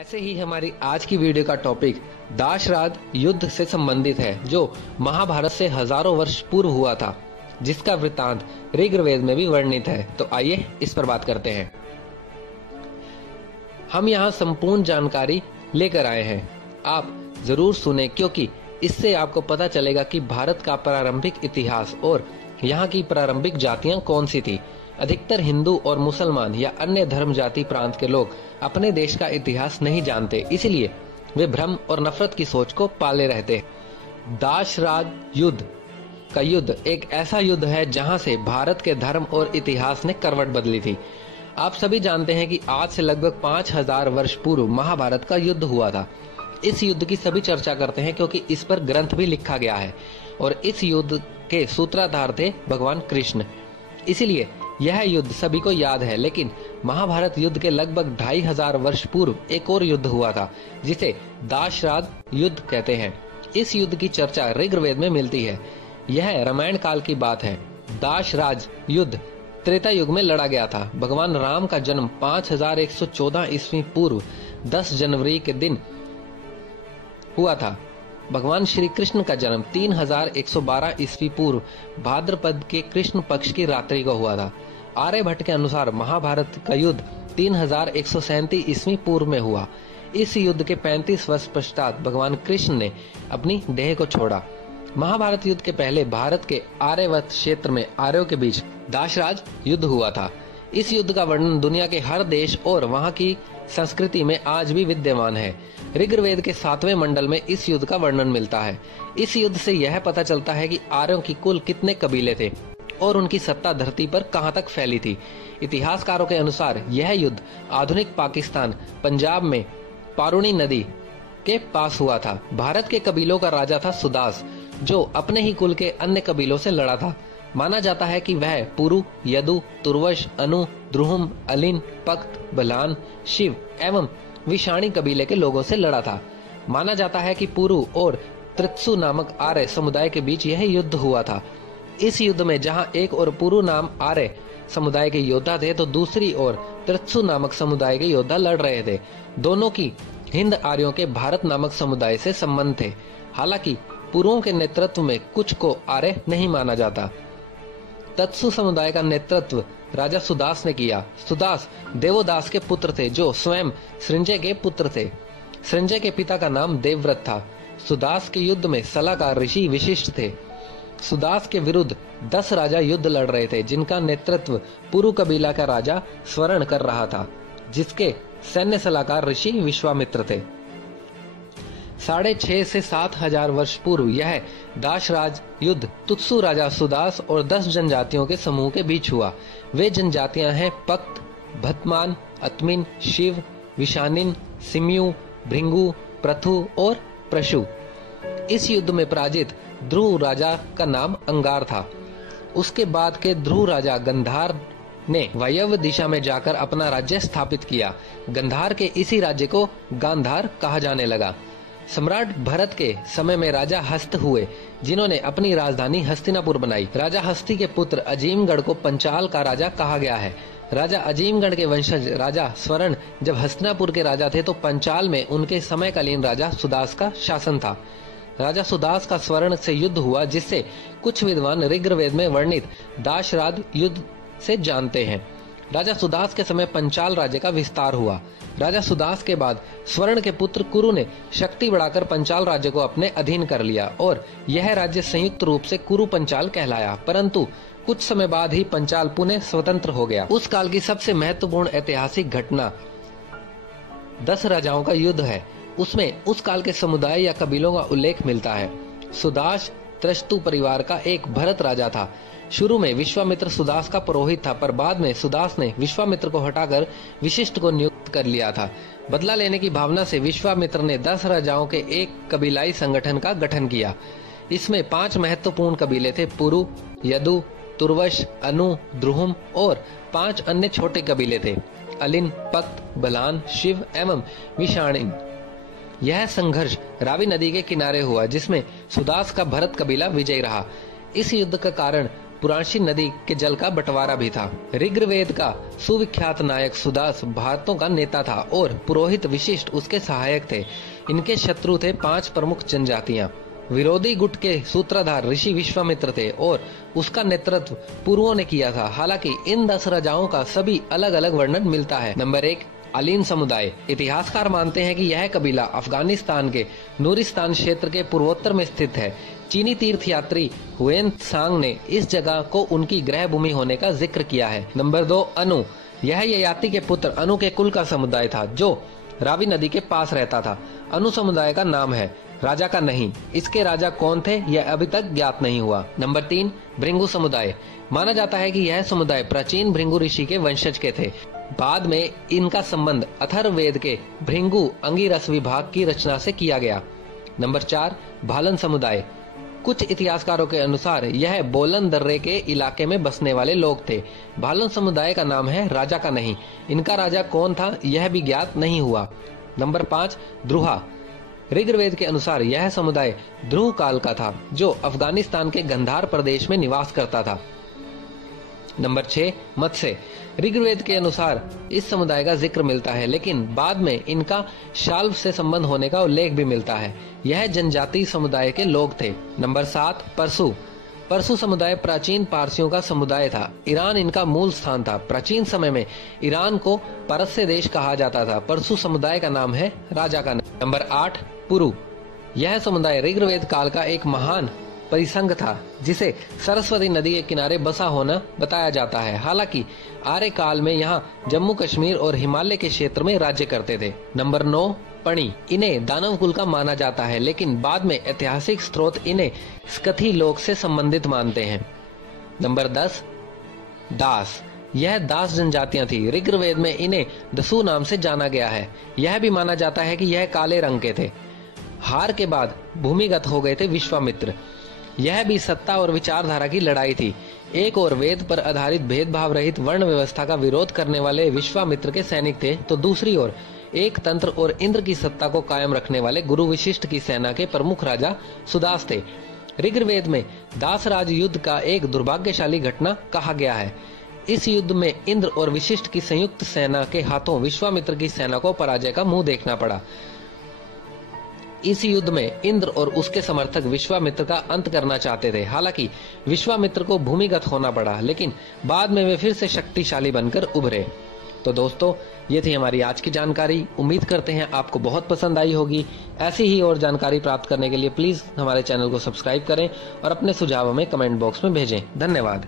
ऐसे ही हमारी आज की वीडियो का टॉपिक दाशराज युद्ध से संबंधित है, जो महाभारत से हजारों वर्ष पूर्व हुआ था, जिसका वृत्तांत ऋग्वेद में भी वर्णित है। तो आइए इस पर बात करते हैं। हम यहाँ संपूर्ण जानकारी लेकर आए हैं, आप जरूर सुने, क्योंकि इससे आपको पता चलेगा कि भारत का प्रारंभिक इतिहास और यहाँ की प्रारंभिक जातियां कौन सी थी। अधिकतर हिंदू और मुसलमान या अन्य धर्म जाति प्रांत के लोग अपने देश का इतिहास नहीं जानते, इसलिए वे भ्रम और नफरत की सोच को पाले रहते हैं। दाशराज युद्ध का युद्ध एक ऐसा युद्ध है जहां से भारत के धर्म और इतिहास ने करवट बदली थी। आप सभी जानते हैं कि आज से लगभग 5000 वर्ष पूर्व महाभारत का युद्ध हुआ था। इस युद्ध की सभी चर्चा करते हैं क्योंकि इस पर ग्रंथ भी लिखा गया है और इस युद्ध के सूत्रधार थे भगवान कृष्ण, इसीलिए यह युद्ध सभी को याद है। लेकिन महाभारत युद्ध के लगभग 2500 वर्ष पूर्व एक और युद्ध हुआ था, जिसे दाशराज युद्ध कहते हैं। इस युद्ध की चर्चा ऋग्वेद में मिलती है। यह रामायण काल की बात है। दाशराज युद्ध त्रेता युग में लड़ा गया था। भगवान राम का जन्म 5114 ईस्वी पूर्व 10 जनवरी के दिन हुआ था। भगवान श्री कृष्ण का जन्म 3112 ईस्वी पूर्व भाद्रपद के कृष्ण पक्ष की रात्रि को हुआ था। आर्यभट्ट के अनुसार महाभारत का युद्ध 3137 ईस्वी पूर्व में हुआ। इस युद्ध के 35 वर्ष पश्चात भगवान कृष्ण ने अपनी देह को छोड़ा। महाभारत युद्ध के पहले भारत के आर्यवत क्षेत्र में आर्यों के बीच दाशराज युद्ध हुआ था। इस युद्ध का वर्णन दुनिया के हर देश और वहां की संस्कृति में आज भी विद्यमान है। ऋग्वेद के 7वें मंडल में इस युद्ध का वर्णन मिलता है। इस युद्ध से यह पता चलता है कि आर्यों की कुल कितने कबीले थे और उनकी सत्ता धरती पर कहां तक फैली थी। इतिहासकारों के अनुसार यह युद्ध आधुनिक पाकिस्तान पंजाब में पारुणी नदी के पास हुआ था। भारत के कबीलों का राजा था सुदास, जो अपने ही कुल के अन्य कबीलों से लड़ा था। माना जाता है कि वह पुरु, यदु, तुर्वश, अनु, द्रुहुम, अलिन, पक्त, बलान, शिव एवं विषाणी कबीले के लोगों से लड़ा था। माना जाता है कि पुरु और त्रित्सु नामक आर्य समुदाय के बीच यह युद्ध हुआ था। इस युद्ध में जहां एक और पुरु नाम आर्य समुदाय के योद्धा थे, तो दूसरी ओर त्रित्सु नामक समुदाय के योद्धा लड़ रहे थे। दोनों की हिंद आर्यों के भारत नामक समुदाय से संबंध थे। हालांकि पुरुओं के नेतृत्व में कुछ को आर्य नहीं माना जाता। तत्सु समुदाय का नेतृत्व राजा सुदास ने किया। सुदास देवोदास के पुत्र थे, जो स्वयं सृंजय के पुत्र थे। सृंजय के पिता का नाम देवव्रत था। सुदास के युद्ध में सलाहकार ऋषि विशिष्ट थे। सुदास के विरुद्ध 10 राजा युद्ध लड़ रहे थे, जिनका नेतृत्व पुरु कबीला का राजा स्वर्ण कर रहा था, जिसके सैन्य सलाहकार ऋषि विश्वामित्र थे। 6,500 से 7,000 वर्ष पूर्व यह दाशराज युद्ध तुत्सु राजा सुदास और 10 जनजातियों के समूह के बीच हुआ। वे जनजातियां हैं पक्त, भतमान, अत्मिन, शिव, विशानिन, सिम्यू, भृंगु, प्रथु और प्रशु। इस युद्ध में पराजित ध्रुव राजा का नाम अंगार था। उसके बाद के ध्रुव राजा गंधार ने वायव्य दिशा में जाकर अपना राज्य स्थापित किया। गंधार के इसी राज्य को गांधार कहा जाने लगा। सम्राट भरत के समय में राजा हस्त हुए, जिन्होंने अपनी राजधानी हस्तिनापुर बनाई। राजा हस्ती के पुत्र अजीमगढ़ को पंचाल का राजा कहा गया है। राजा अजीमगढ़ के वंशज राजा स्वर्ण जब हस्तिनापुर के राजा थे, तो पंचाल में उनके समयकालीन राजा सुदास का शासन था। राजा सुदास का स्वर्ण से युद्ध हुआ, जिससे कुछ विद्वान ऋग्वेद में वर्णित दाशराज युद्ध से जानते हैं। राजा सुदास के समय पंचाल राज्य का विस्तार हुआ। राजा सुदास के बाद स्वर्ण के पुत्र कुरु ने शक्ति बढ़ाकर पंचाल राज्य को अपने अधीन कर लिया और यह राज्य संयुक्त रूप से कुरु पंचाल कहलाया। परंतु कुछ समय बाद ही पंचाल पुनः स्वतंत्र हो गया। उस काल की सबसे महत्वपूर्ण ऐतिहासिक घटना 10 राजाओं का युद्ध है। उसमें उस काल के समुदाय या कबीलों का उल्लेख मिलता है। सुदास त्रस्तु परिवार का एक भरत राजा था। शुरू में विश्वामित्र सुदास का पुरोहित था, पर बाद में सुदास ने विश्वामित्र को हटाकर विशिष्ट को नियुक्त कर लिया था। बदला लेने की भावना से विश्वामित्र ने 10 राजाओं के एक कबीलाई संगठन का गठन किया। इसमें 5 महत्वपूर्ण कबीले थे: पुरु, यदु, तुर्वश, अनु, द्रुहुम और 5 अन्य छोटे कबीले थे: अलिन, पक्त, बलान, शिव एवं विषाणिन। यह संघर्ष रावी नदी के किनारे हुआ, जिसमें सुदास का भरत कबीला विजयी रहा। इस युद्ध का कारण पुराशी नदी के जल का बंटवारा भी था। ऋग्वेद का सुविख्यात नायक सुदास भारतों का नेता था और पुरोहित विशिष्ट उसके सहायक थे। इनके शत्रु थे 5 प्रमुख जनजातियां। विरोधी गुट के सूत्रधार ऋषि विश्वामित्र थे और उसका नेतृत्व पुरुओं ने किया था। हालांकि इन 10 राजाओं का सभी अलग अलग वर्णन मिलता है। नंबर 1, अलीन समुदाय। इतिहासकार मानते हैं कि यह कबीला अफगानिस्तान के नूरिस्तान क्षेत्र के पूर्वोत्तर में स्थित है। चीनी तीर्थयात्री हुएन त्सांग ने इस जगह को उनकी गृह भूमि होने का जिक्र किया है। नंबर 2, अनु। यह ययाति के पुत्र अनु के कुल का समुदाय था जो रावी नदी के पास रहता था। अनु समुदाय का नाम है, राजा का नहीं। इसके राजा कौन थे यह अभी तक ज्ञात नहीं हुआ। नंबर 3, भृंगु समुदाय। माना जाता है कि यह समुदाय प्राचीन भृंगु ऋषि के वंशज के थे। बाद में इनका संबंध अथर्ववेद के भृंगु अंगिरस विभाग की रचना से किया गया। नंबर 4, भालन समुदाय। कुछ इतिहासकारों के अनुसार यह बोलन दर्रे के इलाके में बसने वाले लोग थे। भालन समुदाय का नाम है, राजा का नहीं। इनका राजा कौन था यह भी ज्ञात नहीं हुआ। नंबर 5, द्रुहा। ऋग्वेद के अनुसार यह समुदाय ध्रुव काल का था जो अफगानिस्तान के गंधार प्रदेश में निवास करता था। नंबर 6, मत्स्य। ऋग्वेद के अनुसार इस समुदाय का जिक्र मिलता है, लेकिन बाद में इनका शाल्व से संबंध होने का उल्लेख भी मिलता है। यह जनजातीय समुदाय के लोग थे। नंबर 7, परसु। परसु समुदाय प्राचीन पारसियों का समुदाय था। ईरान इनका मूल स्थान था। प्राचीन समय में ईरान को पारस्य देश कहा जाता था। परसु समुदाय का नाम है, राजा का नाम। नंबर 8, पुरु। यह समुदाय ऋग्वेद काल का एक महान परिसंघ था जिसे सरस्वती नदी के किनारे बसा होना बताया जाता है। हालांकि आर्य काल में यहाँ जम्मू कश्मीर और हिमालय के क्षेत्र में राज्य करते थे। नंबर 9, पणी। इन्हें दानव कुल का माना जाता है, लेकिन बाद में ऐतिहासिक स्रोत इन्हें स्कथी लोक से संबंधित मानते हैं। नंबर 10, दास। यह दास जनजातियां थी। ऋग्वेद में इन्हें दसू नाम से जाना गया है। यह भी माना जाता है कि यह काले रंग के थे। हार के बाद भूमिगत हो गए थे विश्वामित्र। यह भी सत्ता और विचारधारा की लड़ाई थी। एक और वेद पर आधारित भेदभाव रहित वर्ण व्यवस्था का विरोध करने वाले विश्वामित्र के सैनिक थे, तो दूसरी ओर एक तंत्र और इंद्र की सत्ता को कायम रखने वाले गुरु वशिष्ठ की सेना के प्रमुख राजा सुदास थे। ऋग्वेद में दासराज युद्ध का एक दुर्भाग्यशाली घटना कहा गया है। इस युद्ध में इंद्र और वशिष्ठ की संयुक्त सेना के हाथों विश्वामित्र की सेना को पराजय का मुंह देखना पड़ा। इस युद्ध में इंद्र और उसके समर्थक विश्वामित्र का अंत करना चाहते थे। हालांकि विश्वामित्र को भूमिगत होना पड़ा, लेकिन बाद में वे फिर से शक्तिशाली बनकर उभरे। तो दोस्तों, ये थी हमारी आज की जानकारी। उम्मीद करते हैं आपको बहुत पसंद आई होगी। ऐसी ही और जानकारी प्राप्त करने के लिए प्लीज हमारे चैनल को सब्सक्राइब करें और अपने सुझाव हमें कमेंट बॉक्स में भेजें। धन्यवाद।